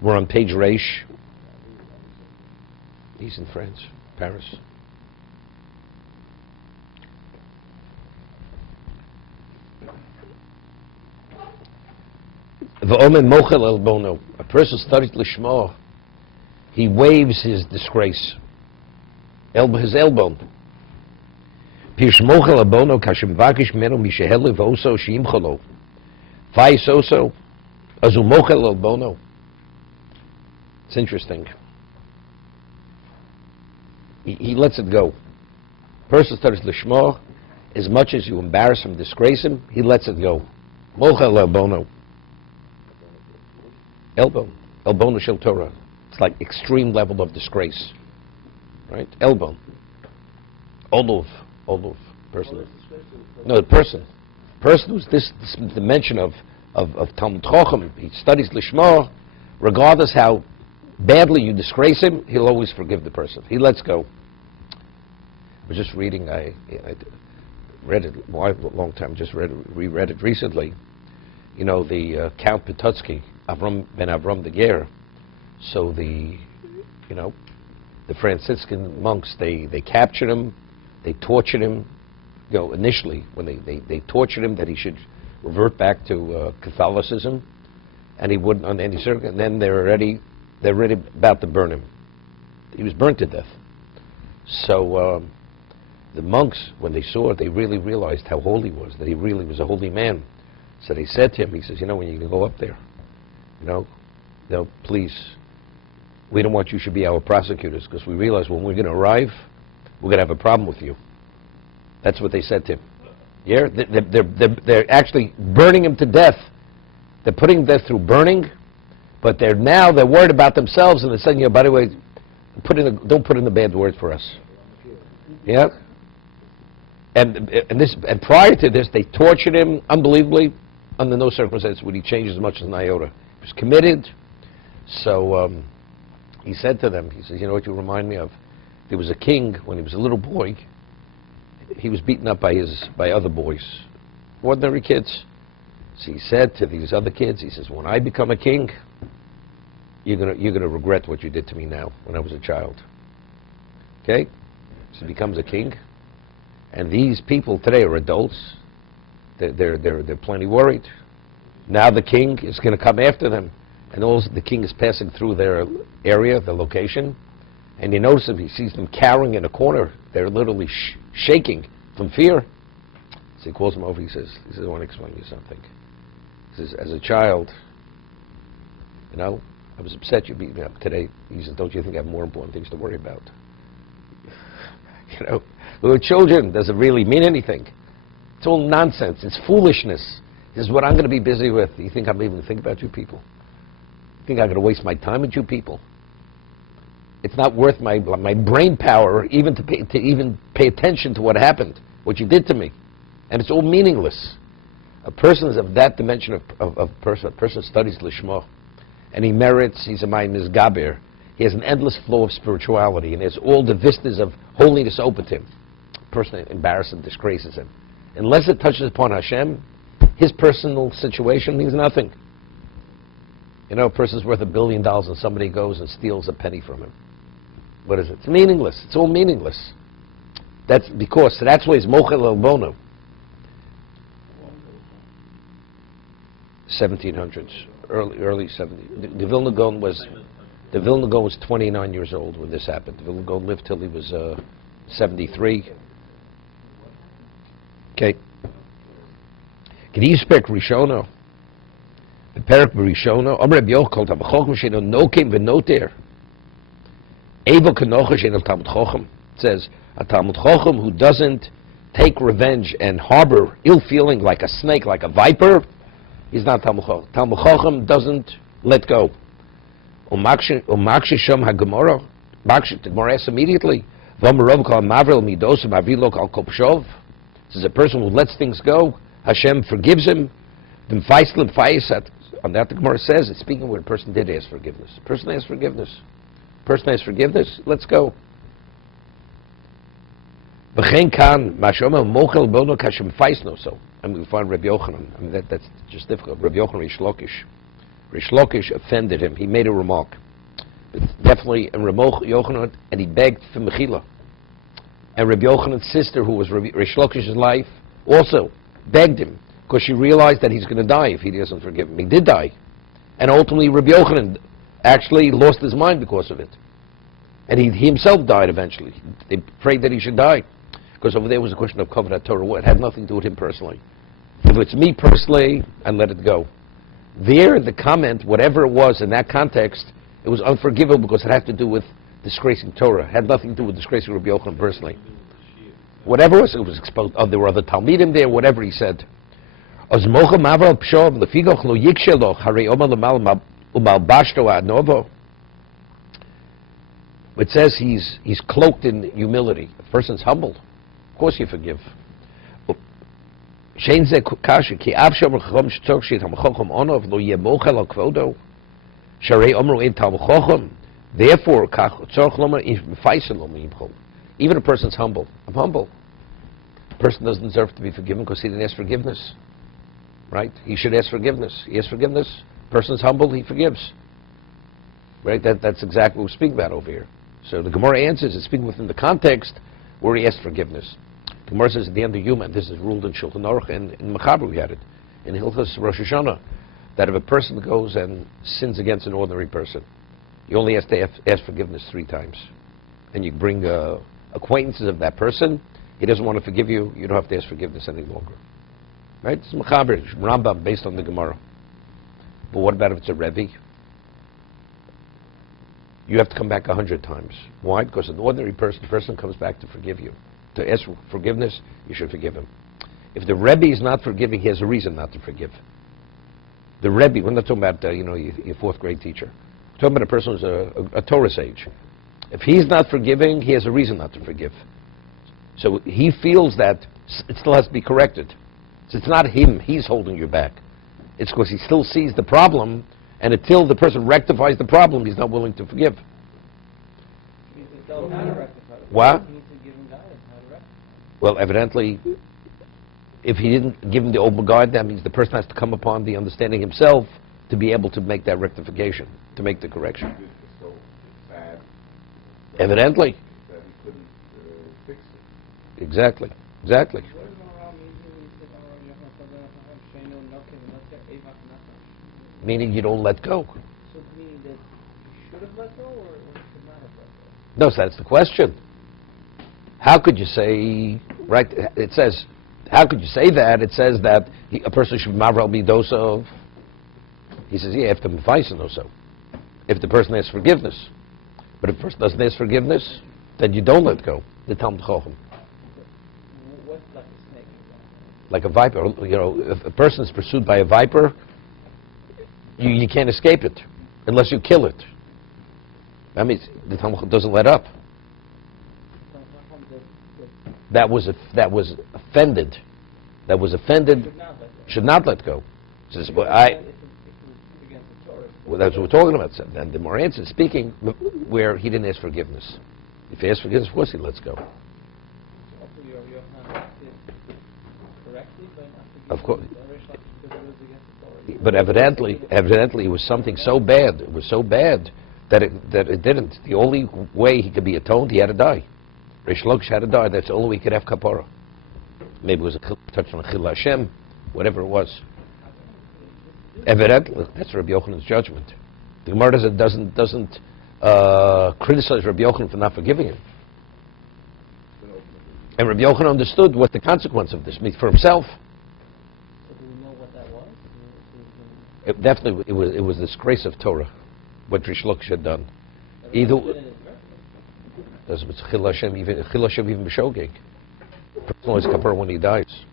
We're on page Reish. He's in France, Paris. A person studies Lishma, he waives his disgrace, his elbow. It's interesting. He lets it go. Person studies Lishma, as much as you embarrass him, disgrace him, he lets it go. Mochel elbono. Elbono shel Torah. It's like extreme level of disgrace, right? Elbow. Olov, person. No, the person who's this dimension of Talmud Chacham, he studies Lishma, regardless how badly you disgrace him, he'll always forgive the person. He lets go. I was just reading, I read it a long time, reread it recently. You know, the Count Pitutsky, Ben Avram the Ger. So the Franciscan monks, they captured him, they tortured him. You know, initially when they tortured him that he should revert back to Catholicism, and he wouldn't on any circuit. And then they're already about to burn him. He was burnt to death. So the monks, when they saw it, they really realized how holy he was, that he really was a holy man. So they said to him, he says, when you can go up there, please, we don't want you should be our prosecutors, because we realize when we're going to arrive, we're going to have a problem with you. That's what they said to him. Yeah, they're actually burning him to death. They're putting him to death through burning, but they're worried about themselves, and they're saying, by the way, don't put in the bad word for us. Yeah. And prior to this, they tortured him unbelievably. Under no circumstances would he change as much as an iota. He was committed. So he said to them, he says, you know what you remind me of? There was a king when he was a little boy. He was beaten up by other boys, ordinary kids. So he said to these other kids, he says, when I become a king, you're gonna regret what you did to me now when I was a child. Okay? So he becomes a king. And these people today are adults. They're plenty worried. Now the king is going to come after them, and also the king is passing through their area, the location, and he notices he sees them cowering in a corner. They're literally shaking from fear. So he calls them over. He says, I want to explain to you something. He says, as a child, I was upset you beat me up today. He says, don't you think I have more important things to worry about? We were children. Does it really mean anything? It's all nonsense. It's foolishness. This is what I'm going to be busy with. You think I'm even think about you people? You think I'm going to waste my time with you people? It's not worth my brain power even to even pay attention to what happened, what you did to me, and it's all meaningless. A person is of that dimension of person. A person studies Lishma, and he merits. He's a Ma'imiz Gaber. He has an endless flow of spirituality, and there's all the vistas of holiness open to him. A person embarrasses and disgraces him. Unless it touches upon Hashem, his personal situation means nothing. A person's worth $1 billion and somebody goes and steals a penny from him. What is it? It's meaningless. It's all meaningless. That's why he's Mochel Elbono. 1700s, early 70s. The Vilna Gaon was 29 years old when this happened. The Vilna Gaon lived till he was 73. Okay. G'dispek Rishono. The Perek Rishono. Rabbi Yochel Talmud Chacham she'eno nokem v'noter. Evo kenocha she'eno Talmud Chacham. It says a Talmud Chacham who doesn't take revenge and harbor ill feeling like a snake, like a viper, he's not Talmud Chacham. Talmud Chacham doesn't let go. Umakshi shom haGemara. The Gemara asks immediately. V'amarov kol mavril midos mavilo kol kopshov. This is a person who lets things go. Hashem forgives him. On that the Gemara says, it's speaking where a person did ask forgiveness. A person asked forgiveness. Let's go. And we find Rabbi Yochanan. That's just difficult. Rabbi Yochanan Rish Lakish. Rish Lakish offended him. He made a remark. Definitely, and Ramon Yochanan, and he begged for Mechila. And Rabbi Yochanan's sister, who was Rish Lakish's wife, also begged him, because she realized that he's going to die if he doesn't forgive him. He did die. And ultimately, Rabbi Yochanan actually lost his mind because of it. And he himself died eventually. They prayed that he should die. Because over there was a question of Kavod Torah. It had nothing to do with him personally. If it's me personally, and let it go. There, the comment, whatever it was in that context, it was unforgivable because it had to do with disgracing Torah. It had nothing to do with disgracing Rabbi Yochanan personally. Whatever it was exposed. Oh, there were other Talmidim there, whatever he said. It says he's cloaked in humility. A person's humbled. Of course you forgive. Therefore, even a person's humble. I'm humble. The person doesn't deserve to be forgiven because he didn't ask forgiveness. Right? He should ask forgiveness. He asks forgiveness. Person's humble, he forgives. Right? That's exactly what we speak about over here. So the Gemara answers, it's speaking within the context where he asked forgiveness. The Gemara says at the end of Yuma, this is ruled in Shulchan Aruch, and in Maharal we had it, in Hilchos Rosh Hashanah, that if a person goes and sins against an ordinary person, you only have to ask forgiveness 3 times. And you bring acquaintances of that person, he doesn't want to forgive you, you don't have to ask forgiveness any longer. Right? It's Mechaber, Rambam, based on the Gemara. But what about if it's a Rebbe? You have to come back 100 times. Why? Because an ordinary person, the person comes back to forgive you. To ask for forgiveness, you should forgive him. If the Rebbe is not forgiving, he has a reason not to forgive. The Rebbe, we're not talking about your 4th grade teacher. We're talking about a person who's a Torah sage. If he's not forgiving, he has a reason not to forgive. So he feels that it still has to be corrected. So it's not him, he's holding you back. It's because he still sees the problem, and until the person rectifies the problem, he's not willing to forgive. What? Well, evidently, if he didn't give him the open guide, that means the person has to come upon the understanding himself to be able to make that rectification, to make the correction. Evidently. Exactly. Exactly. Meaning you don't let go. So meaning that you should have let go or should not have let go? No, so that's the question. How could you say, right, it says, how could you say that? It says that a person should Maharal be dosov. He says, yeah, if the Mephaisen also. If the person asks forgiveness. But if the person doesn't ask forgiveness, then you don't let go. The Talmud Chochem. What's like a snake? Like a viper. You know, if a person is pursued by a viper, you can't escape it unless you kill it. That means the Talmud doesn't let up. That was offended. That was offended. Should not let go. Says, well, that's what we're talking about. And the Moran's is speaking where he didn't ask forgiveness. If he asked forgiveness, of course he lets go. Of course. But evidently, it was something so bad. It was so bad that it didn't. The only way he could be atoned, he had to die. Rish Lakish had to die. That's the only way he could have kapara. Maybe it was a touch on Chil Hashem, whatever it was. Evidently, that's Rabbi Yochanan's judgment. The Gemara doesn't criticize Rabbi Yochanan for not forgiving him. And Rabbi Yochanan understood what the consequence of this means for himself. So do we know what that was? Definitely, it was the disgrace of Torah, what Rish Lakish had done. Either that's Chil Hashem, even B'shogeg. The person always kapara when he dies.